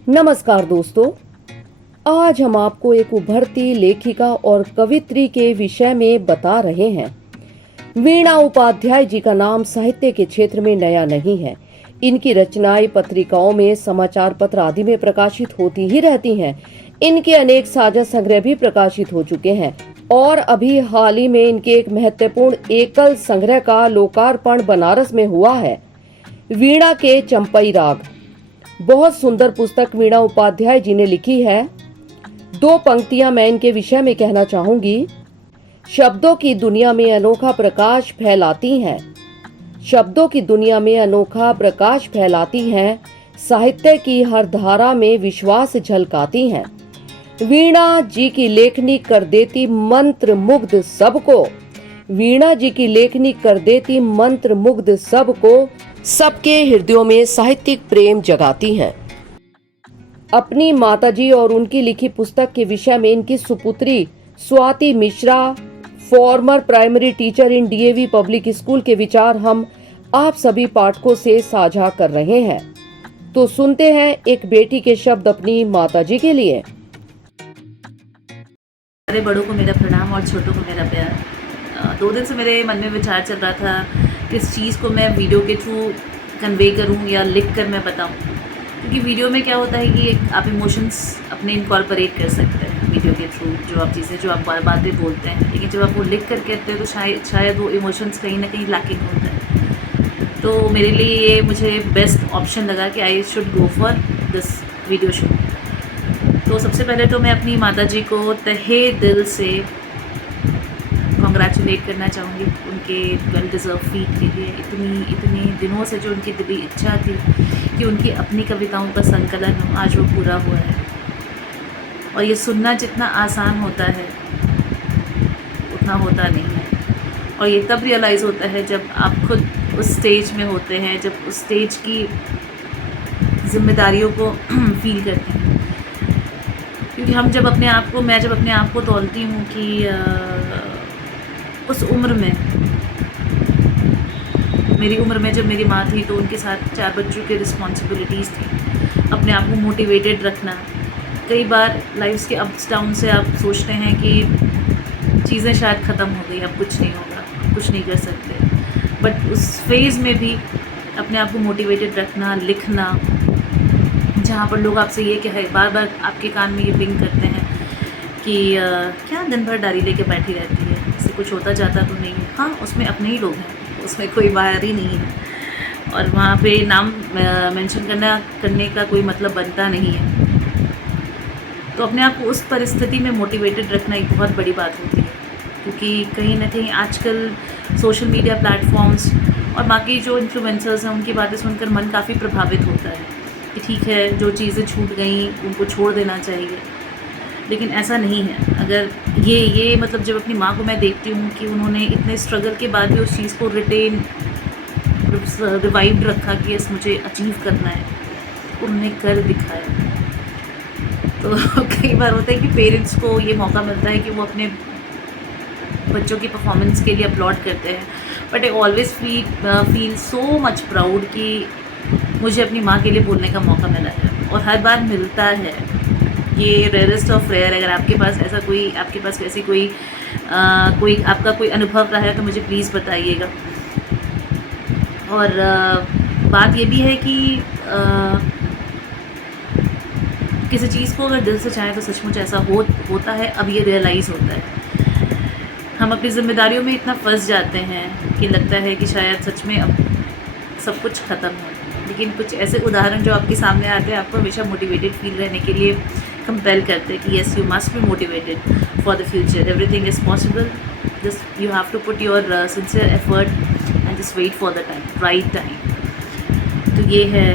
नमस्कार दोस्तों, आज हम आपको एक उभरती लेखिका और कवित्री के विषय में बता रहे हैं। वीणा उपाध्याय जी का नाम साहित्य के क्षेत्र में नया नहीं है। इनकी रचनाएं पत्रिकाओं में, समाचार पत्र आदि में प्रकाशित होती ही रहती हैं। इनके अनेक साझा संग्रह भी प्रकाशित हो चुके हैं और अभी हाल ही में इनके एक महत्वपूर्ण एकल संग्रह का लोकार्पण बनारस में हुआ है, वीणा के चंपई राग। बहुत सुंदर पुस्तक वीणा उपाध्याय जी ने लिखी है। दो पंक्तियां मैं इनके विषय में कहना चाहूंगी। शब्दों की दुनिया में अनोखा प्रकाश फैलाती हैं, शब्दों की दुनिया में अनोखा प्रकाश फैलाती हैं, साहित्य की हर धारा में विश्वास झलकाती हैं। वीणा जी की लेखनी कर देती मंत्र मुग्ध सबको, वीणा जी की लेखनी कर देती मंत्र मुग्ध सबको, सबके हृदयों में साहित्यिक प्रेम जगाती हैं। अपनी माताजी और उनकी लिखी पुस्तक के विषय में इनकी सुपुत्री Swati Mishra, former primary teacher in DAV public school के विचार हम आप सभी पाठकों से साझा कर रहे हैं। तो सुनते हैं एक बेटी के शब्द अपनी माताजी के लिए। सारे बड़ों को मेरा प्रणाम और छोटों को मेरा प्यार। 2 दिन से मेरे मन में विचार चल रहा था किस चीज़ को मैं वीडियो के थ्रू कन्वे करूं या लिख कर मैं बताऊं, क्योंकि वीडियो में क्या होता है कि आप इमोशंस अपने इनकॉर्पोरेट कर सकते हैं वीडियो के थ्रू, जो आप चीज़ें जो आप बातें बोलते हैं, लेकिन जब आप वो लिख कर कहते हैं तो शायद वो इमोशंस कहीं ना कहीं लैकिंग होता है। तो मेरे लिए ये मुझे बेस्ट ऑप्शन लगा कि I should go for this video shoot. तो सबसे पहले तो मैं अपनी माताजी को तहे दिल से कॉन्ग्रेचुलेट करना चाहूँगी उनके वेल डिज़र्व फीट के लिए। इतनी दिनों से जो उनकी दिली इच्छा थी कि उनकी अपनी कविताओं का संकलन हो, आज वो पूरा हुआ है। और ये सुनना जितना आसान होता है उतना होता नहीं है, और ये तब रियलाइज़ होता है जब आप खुद उस स्टेज में होते हैं, जब उस स्टेज की जिम्मेदारियों को फील करते हैं। क्योंकि मैं जब अपने आप को तौलती हूँ कि उस उम्र में, मेरी उम्र में जब मेरी माँ थी तो उनके साथ 4 बच्चों की रिस्पॉन्सिबिलिटीज़ थी। अपने आप को मोटिवेटेड रखना। कई बार लाइफ के अप्स डाउन से आप सोचते हैं कि चीज़ें शायद ख़त्म हो गई, अब कुछ नहीं होगा, कुछ नहीं कर सकते, बट उस फेज़ में भी अपने आप को मोटिवेटेड रखना, लिखना, जहाँ पर लोग आपसे ये कहे, बार बार आपके कान में ये पिंग करते हैं कि क्या दिन भर डायरी लेके बैठी रहती है, इससे कुछ होता जाता तो नहीं है। हाँ, उसमें अपने ही लोग हैं, उसमें कोई बाहर ही नहीं है, और वहाँ पे नाम मेंशन करने का कोई मतलब बनता नहीं है। तो अपने आप को उस परिस्थिति में मोटिवेटेड रखना एक बहुत बड़ी बात होती है, क्योंकि कहीं ना कहीं आजकल सोशल मीडिया प्लेटफॉर्म्स और बाकी जो इन्फ्लुएंसर्स हैं उनकी बातें सुनकर मन काफ़ी प्रभावित होता है कि ठीक है, जो चीज़ें छूट गई उनको छोड़ देना चाहिए, लेकिन ऐसा नहीं है। अगर ये मतलब जब अपनी माँ को मैं देखती हूँ कि उन्होंने इतने स्ट्रगल के बाद भी उस चीज़ को रिवाइव्ड रखा कि यस मुझे अचीव करना है, उन्होंने कर दिखाया। तो कई बार होता है कि पेरेंट्स को ये मौका मिलता है कि वो अपने बच्चों की परफॉर्मेंस के लिए अपलॉड करते हैं, but I always feel so much proud कि मुझे अपनी माँ के लिए बोलने का मौका मिला है, और हर बार मिलता है। ये रेयरेस्ट ऑफ रेयर। अगर आपके पास ऐसी कोई आपका कोई अनुभव रहा है तो मुझे प्लीज़ बताइएगा। और बात ये भी है कि किसी चीज़ को अगर दिल से चाहें तो सचमुच ऐसा होता है। अब ये रियलाइज़ होता है, हम अपनी जिम्मेदारियों में इतना फंस जाते हैं कि लगता है कि शायद सच में अब सब कुछ ख़त्म है, लेकिन कुछ ऐसे उदाहरण जो आपके सामने आते हैं आपको हमेशा मोटिवेटेड फील रहने के लिए कंपेल करते हैं कि yes you must be motivated for the future, everything is possible, just you have to put your sincere effort and just wait for the right time. तो ये है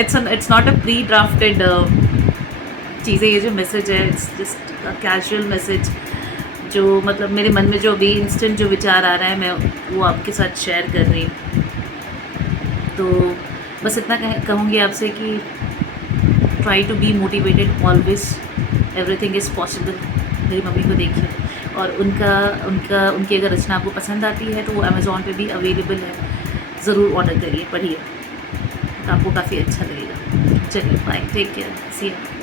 it's not a pre drafted चीज़ें, ये जो message है it's just a casual message, जो मतलब मेरे मन में जो भी इंस्टेंट जो विचार आ रहा है मैं वो आपके साथ शेयर कर रही हूँ। तो बस इतना कहूँगी आपसे कि try to be motivated always, everything is possible. मेरी मम्मी को देखिए, और उनकी अगर रचना आपको पसंद आती है तो वो अमेज़ॉन पे भी अवेलेबल है, ज़रूर ऑर्डर करिए, पढ़िए, तो आपको काफ़ी अच्छा लगेगा। चलिए bye, take care, see you.